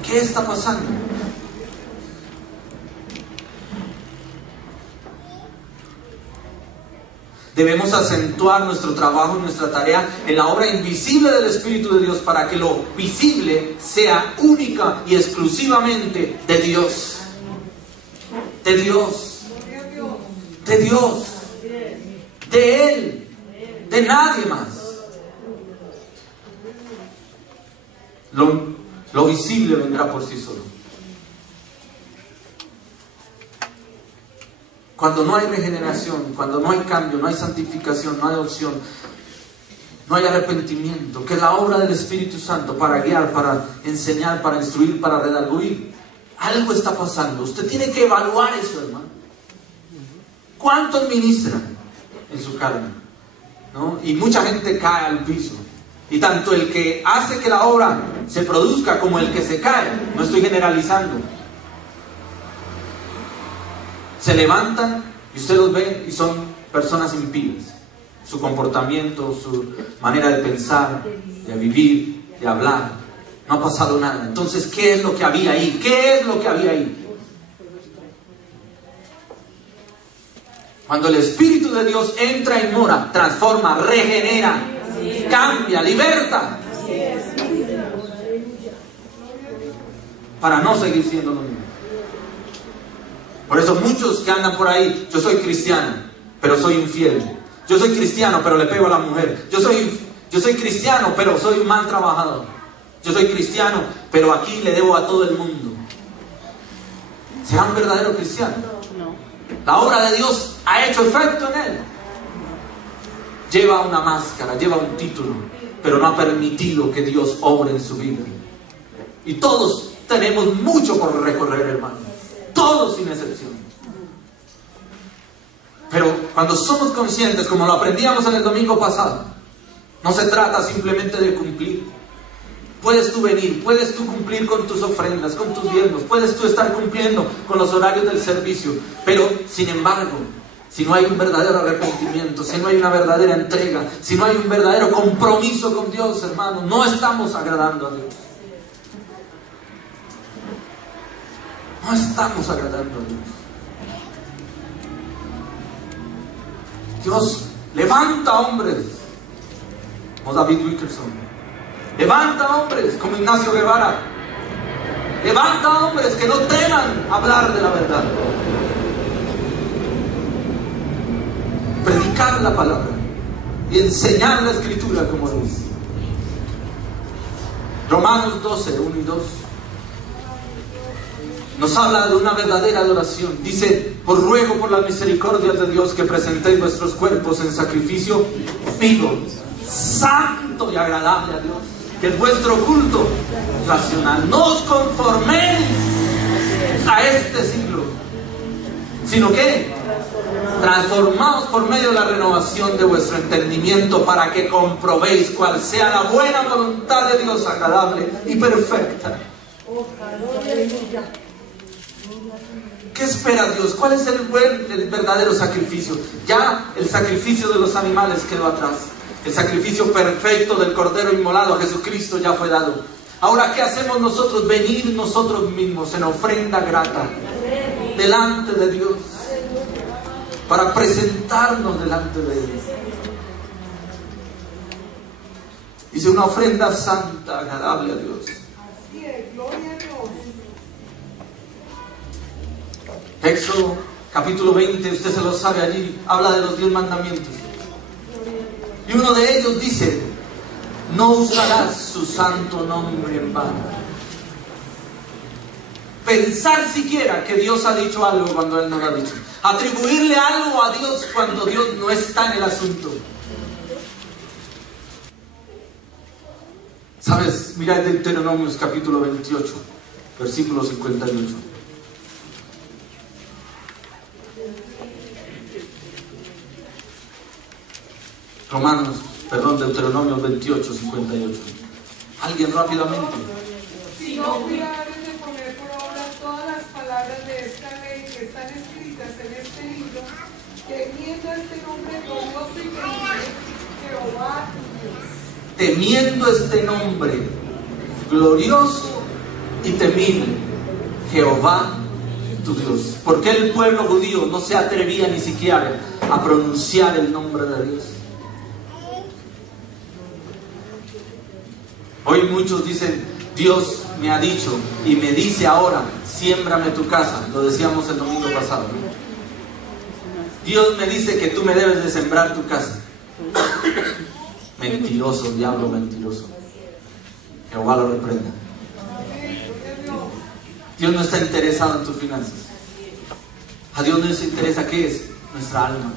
¿Qué está pasando? Debemos acentuar nuestro trabajo y nuestra tarea en la obra invisible del Espíritu de Dios para que lo visible sea única y exclusivamente de Dios. De Dios. De Dios. De Él. De nadie más. Lo visible vendrá por sí solo. cuando no hay regeneración, cuando no hay cambio, no hay santificación, no hay opción, no hay arrepentimiento, que es la obra del Espíritu Santo para guiar, para enseñar, para instruir, para redarguir, algo está pasando. Usted tiene que evaluar eso, hermano. ¿Cuánto administran en su carne? ¿No? Y mucha gente cae al piso. Y tanto el que hace que la obra se produzca como el que se cae, no estoy generalizando, se levantan y usted los ve y son personas impías. Su comportamiento, su manera de pensar, de vivir, de hablar, no ha pasado nada. Entonces, ¿qué es lo que había ahí? ¿Qué es lo que había ahí? Cuando el Espíritu de Dios entra y mora, transforma, regenera, cambia, liberta, para no seguir siendo lo mismo. Por eso muchos que andan por ahí, yo soy cristiano, pero soy infiel. Yo soy cristiano, pero le pego a la mujer. Yo soy cristiano, pero soy un mal trabajador. Yo soy cristiano, pero aquí le debo a todo el mundo. ¿Será un verdadero cristiano? La obra de Dios ha hecho efecto en él. Lleva una máscara, lleva un título, pero no ha permitido que Dios obre en su vida. Y todos tenemos mucho por recorrer, hermano. Todos sin excepción. Pero cuando somos conscientes, como lo aprendíamos en el domingo pasado, no se trata simplemente de cumplir. Puedes tú venir, puedes tú cumplir con tus ofrendas, con tus diezmos, puedes tú estar cumpliendo con los horarios del servicio, pero sin embargo, si no hay un verdadero arrepentimiento, si no hay una verdadera entrega, si no hay un verdadero compromiso con Dios, hermano, no estamos agradando a Dios. No estamos agradando a Dios. Dios levanta hombres como David Wilkerson, levanta hombres como Ignacio Guevara, levanta hombres que no teman hablar de la verdad, predicar la palabra y enseñar la Escritura como dice. Romanos 12, 1 y 2 nos habla de una verdadera adoración. Dice: os ruego por las misericordias de Dios que presentéis vuestros cuerpos en sacrificio vivo, santo y agradable a Dios, que es vuestro culto racional. No os conforméis a este siglo, sino que transformaos por medio de la renovación de vuestro entendimiento, para que comprobéis cuál sea la buena voluntad de Dios, agradable y perfecta. ¿Qué espera Dios? ¿Cuál es el verdadero sacrificio? Ya el sacrificio de los animales quedó atrás. El sacrificio perfecto del Cordero inmolado, Jesucristo, ya fue dado. Ahora, ¿qué hacemos nosotros? Venir nosotros mismos en ofrenda grata delante de Dios, para presentarnos delante de Él. Dice: una ofrenda santa, agradable a Dios. Éxodo capítulo 20, usted se lo sabe, allí habla de los 10 mandamientos. Y uno de ellos dice: no usarás su santo nombre en vano. Pensar siquiera que Dios ha dicho algo cuando Él no lo ha dicho. Atribuirle algo a Dios cuando Dios no está en el asunto. ¿Sabes? Mira el Deuteronomios capítulo 28, versículo 58. Deuteronomio 28, 58. Alguien rápidamente. Si no cuidares de poner por obra todas las palabras de esta ley que están escritas en este libro, temiendo este nombre glorioso y temible, Jehová tu Dios. Temiendo este nombre glorioso y temible, Jehová tu Dios. ¿Por qué el pueblo judío no se atrevía ni siquiera a pronunciar el nombre de Dios? Hoy muchos dicen: Dios me ha dicho y me dice ahora, siémbrame tu casa. Lo decíamos el domingo pasado, ¿no? Dios me dice que tú me debes de sembrar tu casa. Mentiroso, diablo mentiroso. Jehová lo reprenda. Dios no está interesado en tus finanzas. A Dios nos interesa, ¿qué es? Nuestra alma.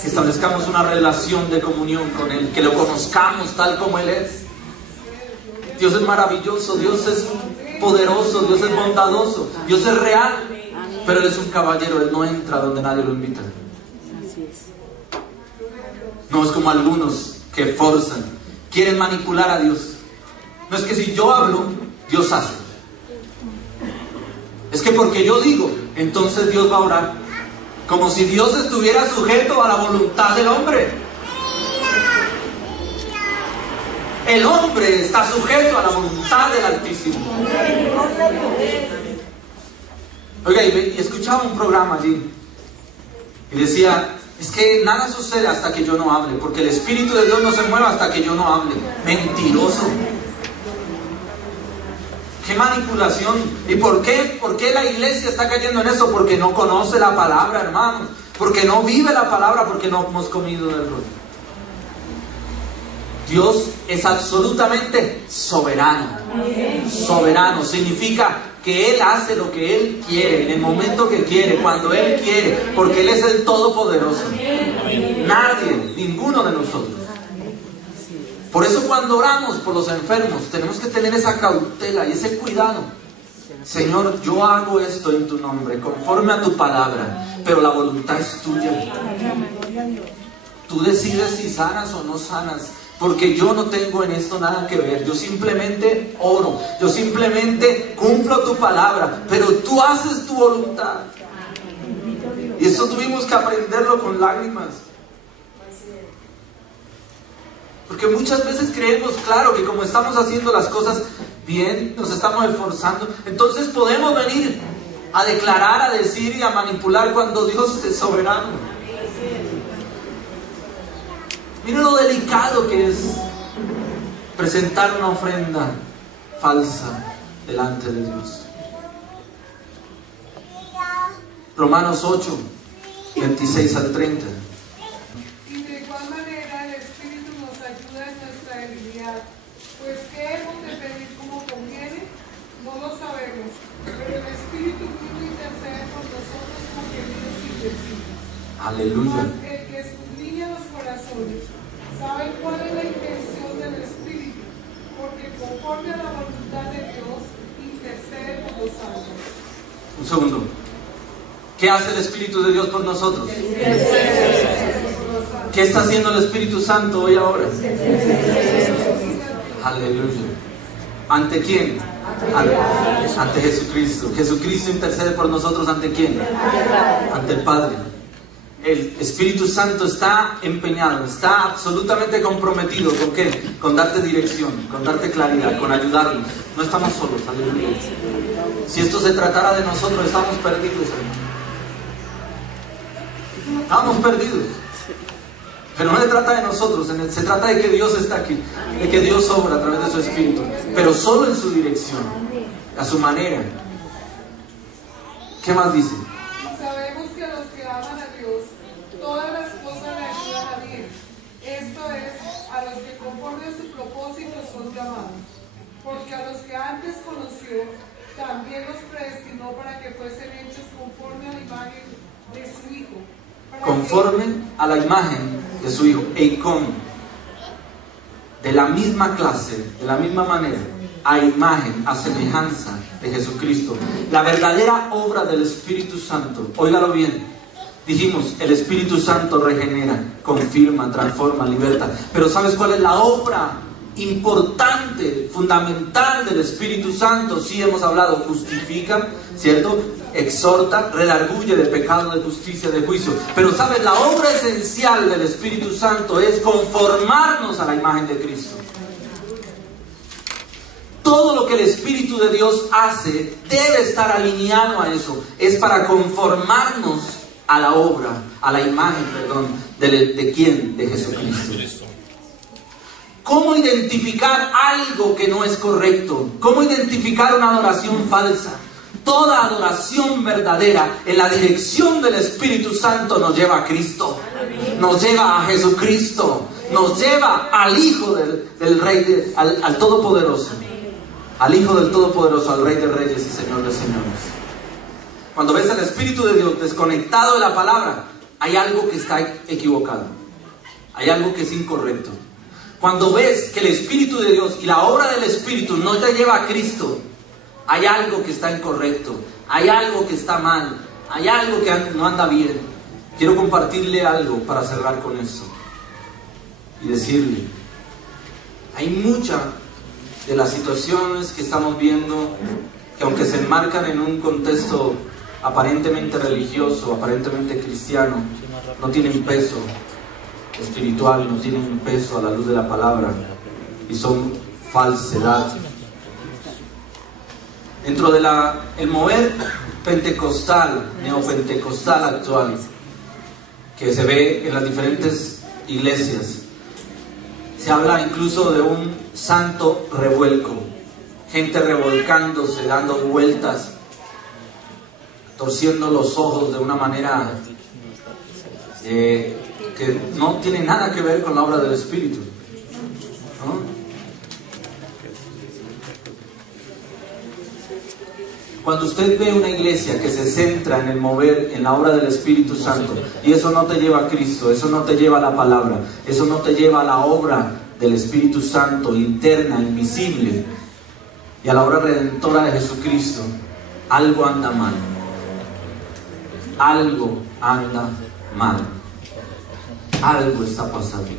Que establezcamos una relación de comunión con Él, que lo conozcamos tal como Él es. Dios es maravilloso, Dios es poderoso, Dios es bondadoso, Dios es real, pero Él es un caballero, Él no entra donde nadie lo invita. No es como algunos que forzan, quieren manipular a Dios. No es que si yo hablo, Dios hace. Es que porque yo digo, entonces Dios va a orar. Como si Dios estuviera sujeto a la voluntad del hombre. El hombre está sujeto a la voluntad del Altísimo. Oiga, y escuchaba un programa allí y decía, es que nada sucede hasta que yo no hable, porque el Espíritu de Dios no se mueve hasta que yo no hable. Mentiroso. ¡Qué manipulación! ¿Y por qué? ¿Por qué la iglesia está cayendo en eso? Porque no conoce la palabra, hermanos. Porque no vive la palabra, porque no hemos comido del rollo. Dios es absolutamente soberano. Soberano significa que Él hace lo que Él quiere, en el momento que quiere, cuando Él quiere, porque Él es el Todopoderoso. Nadie, ninguno de nosotros. Por eso cuando oramos por los enfermos, tenemos que tener esa cautela y ese cuidado. Señor, yo hago esto en tu nombre, conforme a tu palabra, pero la voluntad es tuya. Tú decides si sanas o no sanas, porque yo no tengo en esto nada que ver. Yo simplemente oro, yo simplemente cumplo tu palabra, pero tú haces tu voluntad. Y eso tuvimos que aprenderlo con lágrimas. Porque muchas veces creemos, claro, que como estamos haciendo las cosas bien, nos estamos esforzando, entonces podemos venir a declarar, a decir y a manipular cuando Dios es soberano. Miren lo delicado que es presentar una ofrenda falsa delante de Dios. Romanos 8, 26 al 30. Y de igual manera el Espíritu nos ayuda en nuestra debilidad, pues ¿qué hemos de pedir como conviene? No lo sabemos, pero el Espíritu mismo intercede por nosotros con gemidos indecibles. Aleluya. Mas el que escudriña los corazones sabe cuál es la intención del Espíritu, porque conforme a la voluntad de Dios intercede por los santos. Un segundo. ¿Qué hace el Espíritu de Dios por nosotros? ¿Qué está haciendo el Espíritu Santo hoy ahora? Aleluya. ¿Ante quién? Ante Jesucristo. Jesucristo intercede por nosotros. ¿Ante quién? Ante el Padre. El Espíritu Santo está empeñado, está absolutamente comprometido. ¿Con qué? Con darte dirección, con darte claridad, con ayudarnos. No estamos solos. Aleluya. Si esto se tratara de nosotros, estamos perdidos, hermano. Estamos perdidos. Pero no se trata de nosotros, se trata de que Dios está aquí, de que Dios obra a través de su Espíritu, pero solo en su dirección, a su manera. ¿Qué más dice? Sabemos que a los que aman a Dios, todas las cosas le ayudan a bien. Esto es, a los que conforme a su propósito son llamados. Porque a los que antes conoció, también los predestinó para que fuesen hechos conforme a la imagen de su Hijo. Conforme a la imagen de su Hijo, eikon, de la misma clase, de la misma manera, a imagen, a semejanza de Jesucristo. La verdadera obra del Espíritu Santo, óigalo bien, dijimos, el Espíritu Santo regenera, confirma, transforma, liberta. Pero ¿sabes cuál es la obra importante, fundamental del Espíritu Santo? Sí hemos hablado, justifica, ¿cierto? Exhorta, redarguye de pecado, de justicia, de juicio. Pero ¿sabes? La obra esencial del Espíritu Santo es conformarnos a la imagen de Cristo. Todo lo que el Espíritu de Dios hace debe estar alineado a eso. Es para conformarnos a la obra, a la imagen, ¿de quién? De Jesucristo. ¿Cómo identificar algo que no es correcto? ¿Cómo identificar una adoración falsa? Toda adoración verdadera en la dirección del Espíritu Santo nos lleva a Cristo, nos lleva a Jesucristo, nos lleva al Hijo del Rey, al Todopoderoso, al Hijo del Todopoderoso, al Rey de Reyes y Señor de Señores. cuando ves al Espíritu de Dios desconectado de la palabra, hay algo que está equivocado. Hay algo que es incorrecto. Cuando ves que el Espíritu de Dios y la obra del Espíritu no te lleva a Cristo, hay algo que está incorrecto. Hay algo que está mal. Hay algo que no anda bien. Quiero compartirle algo para cerrar con esto. Y decirle, hay muchas de las situaciones que estamos viendo que aunque se enmarcan en un contexto aparentemente religioso, aparentemente cristiano, no tienen peso espiritual, no tienen peso a la luz de la palabra y son falsedad. Dentro de el mover pentecostal, neopentecostal actual, que se ve en las diferentes iglesias, se habla incluso de un santo revuelco, gente revolcándose, dando vueltas, torciendo los ojos de una manera que no tiene nada que ver con la obra del Espíritu, ¿no? Cuando usted ve una iglesia que se centra en el mover, en la obra del Espíritu Santo, y eso no te lleva a Cristo, eso no te lleva a la palabra, eso no te lleva a la obra del Espíritu Santo, interna, invisible, y a la obra redentora de Jesucristo, algo anda mal. Algo anda mal. Algo está pasando.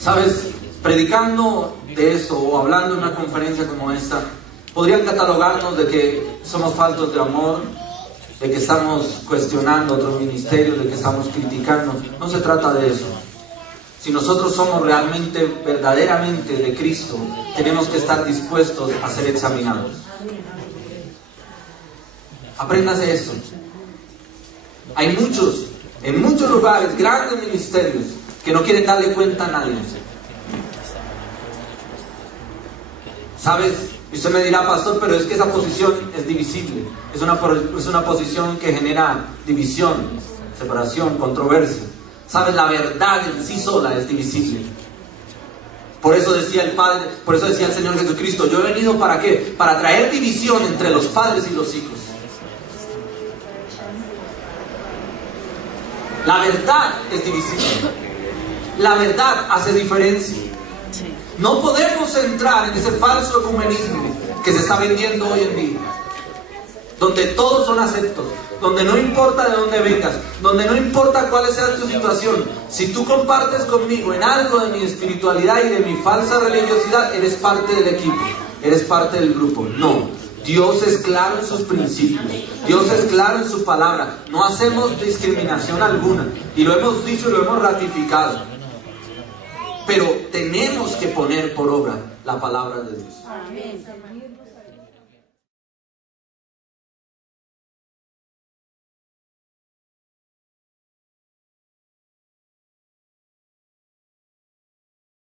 ¿Sabes? Predicando de eso o hablando en una conferencia como esta, podrían catalogarnos de que somos faltos de amor, de que estamos cuestionando otros ministerios, de que estamos criticando. No se trata de eso. Si nosotros somos realmente, verdaderamente de Cristo, tenemos que estar dispuestos a ser examinados. Apréndase esto. Hay muchos, en muchos lugares, grandes ministerios, que no quieren darle cuenta a nadie. ¿Sabes? Y usted me dirá, pastor, pero es que esa posición es divisible. Es una posición que genera división, separación, controversia. ¿Sabes? La verdad en sí sola es divisible. Por eso decía el Padre, por eso decía el Señor Jesucristo, yo he venido ¿para qué? Para traer división entre los padres y los hijos. La verdad es divisible. La verdad hace diferencia. No podemos entrar en ese falso ecumenismo que se está vendiendo hoy en día, donde todos son aceptos, donde no importa de dónde vengas, donde no importa cuál sea tu situación. Si tú compartes conmigo en algo de mi espiritualidad y de mi falsa religiosidad, eres parte del equipo, eres parte del grupo. No, Dios es claro en sus principios, Dios es claro en su palabra. No hacemos discriminación alguna, y lo hemos dicho y lo hemos ratificado. Pero tenemos que poner por obra la palabra de Dios. Amén.